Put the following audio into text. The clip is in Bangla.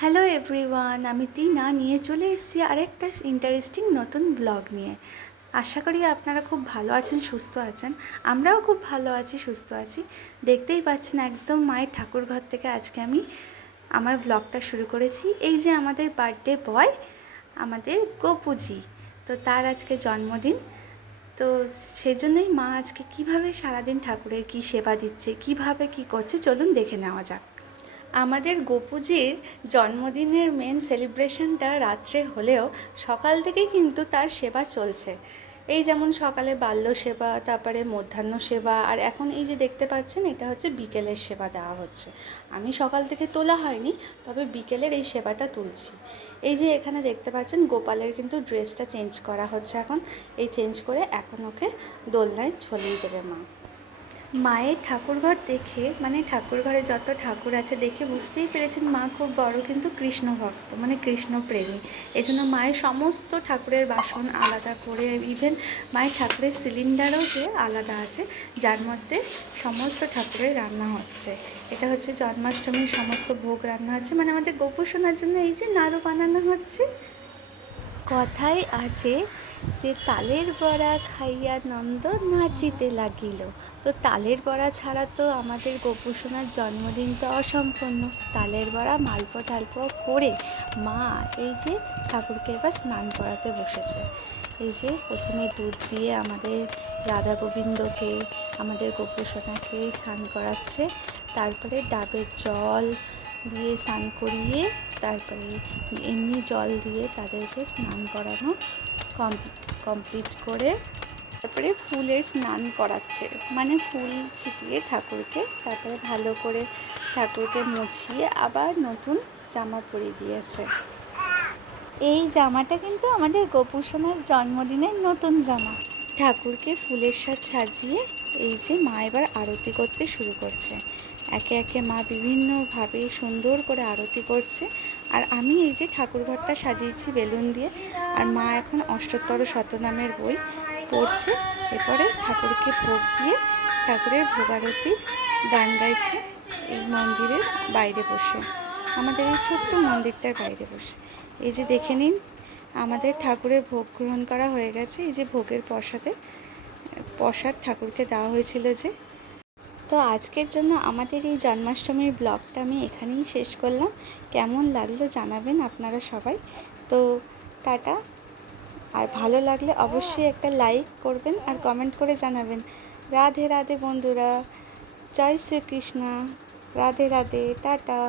হ্যালো এভরিওয়ান, আমি টিনা নিয়ে চলে এসেছি আরেকটা ইন্টারেস্টিং নতুন ব্লগ নিয়ে। আশা করি আপনারা খুব ভালো আছেন, সুস্থ আছেন। আমরাও খুব ভালো আছি, সুস্থ আছি। দেখতেই পাচ্ছেন একদম মায়ের ঠাকুর ঘর থেকে আজকে আমি আমার ব্লগটা শুরু করেছি। এই যে আমাদের বার্থডে বয়, আমাদের গোপুজি, তো তার আজকে জন্মদিন। তো সেই জন্যই মা আজকে কিভাবে সারাদিন ঠাকুরের কি সেবা দিচ্ছে, কিভাবে কি করছে, চলুন দেখে নেওয়া যাক। আমাদের গোপুজির জন্মদিনের মেন সেলিব্রেশনটা রাত্রে হলেও সকাল থেকেই কিন্তু তার সেবা চলছে। এই যেমন সকালে বাল্য সেবা, তারপরে মধ্যাহ্ন সেবা, আর এখন এই যে দেখতে পাচ্ছেন এটা হচ্ছে বিকেলের সেবা দেওয়া হচ্ছে। আমি সকাল থেকে তোলা হয়নি, তবে বিকেলের এই সেবাটা তুলছি। এই যে এখানে দেখতে পাচ্ছেন গোপালের কিন্তু ড্রেসটা চেঞ্জ করা হচ্ছে এখন। এই চেঞ্জ করে এখন ওকে দোলনায় ঝুলিয়ে দেবে মা। মায়ের ঠাকুরঘর দেখে, মানে ঠাকুরঘরে যত ঠাকুর আছে দেখে বুঝতেই পেরেছেন মা খুব বড় কিন্তু কৃষ্ণ ভক্ত, মানে কৃষ্ণ প্রেমী। এই জন্য মায়ের সমস্ত ঠাকুরের বাসন আলাদা করে, ইভেন মায়ের ঠাকুরের সিলিন্ডারও যে আলাদা আছে, যার মধ্যে সমস্ত ঠাকুরের রান্না হচ্ছে। এটা হচ্ছে জন্মাষ্টমীর সমস্ত ভোগ রান্না হচ্ছে, মানে আমাদের গোপু সোনার জন্য এই যে নাড়ু বানানো হচ্ছে। কথায় আছে যে তালের বড়া খাইয়া নন্দ নাচিতে লাগিল। তো তালের বড়া ছাড়া তো আমাদের গোপু সোনার জন্মদিন তো অসম্পূর্ণ। তালের বড়া মালপো টালপো করে মা এই যে ঠাকুরকে এবার স্নান করাতে বসেছে। এই যে প্রথমে দুধ দিয়ে আমাদের রাধা গোবিন্দকে, আমাদের গোপু সোনাকে স্নান করাচ্ছে, তারপরে ডাবের জল দিয়ে স্নান করিয়ে, তারপরে এমনি জল দিয়ে তাদেরকে স্নান করানো কমপ্লিট করে তারপরে ফুলের স্নান করাচ্ছে, মানে ফুল ছিটিয়ে ঠাকুরকে, তারপরে ভালো করে ঠাকুরকে মুছিয়ে আবার নতুন জামা পরিয়ে দিয়েছে। এই জামাটা কিন্তু আমাদের গোপু সোনার জন্মদিনের নতুন জামা। ঠাকুরকে ফুলের সাথে সাজিয়ে এই যে মা এবার আরতি করতে শুরু করছে। একে একে মা বিভিন্নভাবে সুন্দর করে আরতি করছে। আর আমি এই যে ঠাকুরঘরটা সাজিয়েছি বেলুন দিয়ে, আর মা এখন অষ্টোত্তর শতনামের বই পড়ছে। এরপরে ঠাকুরকে ভোগ দিয়ে ঠাকুরের ভোগারতি গান গাইছে এই মন্দিরের বাইরে বসে, আমাদের এই ছোট্ট মন্দিরটার বাইরে বসে। এই যে দেখে নিন আমাদের ঠাকুরের ভোগ গ্রহণ করা হয়ে গেছে। এই যে ভোগের প্রসাদ ঠাকুরকে দেওয়া হয়েছিল যে। তো আজকের জন্য আমাদের এই জন্মাষ্টমীর ব্লগটা আমি এখানেই শেষ করলাম। কেমন লাগলো জানাবেন আপনারা সবাই। তো টাটা। আর ভালো লাগলে অবশ্যই একটা লাইক করবেন আর কমেন্ট করে জানাবেন। রাধে রাধে বন্ধুরা, জয় শ্রীকৃষ্ণ, রাধে রাধে, টাটা।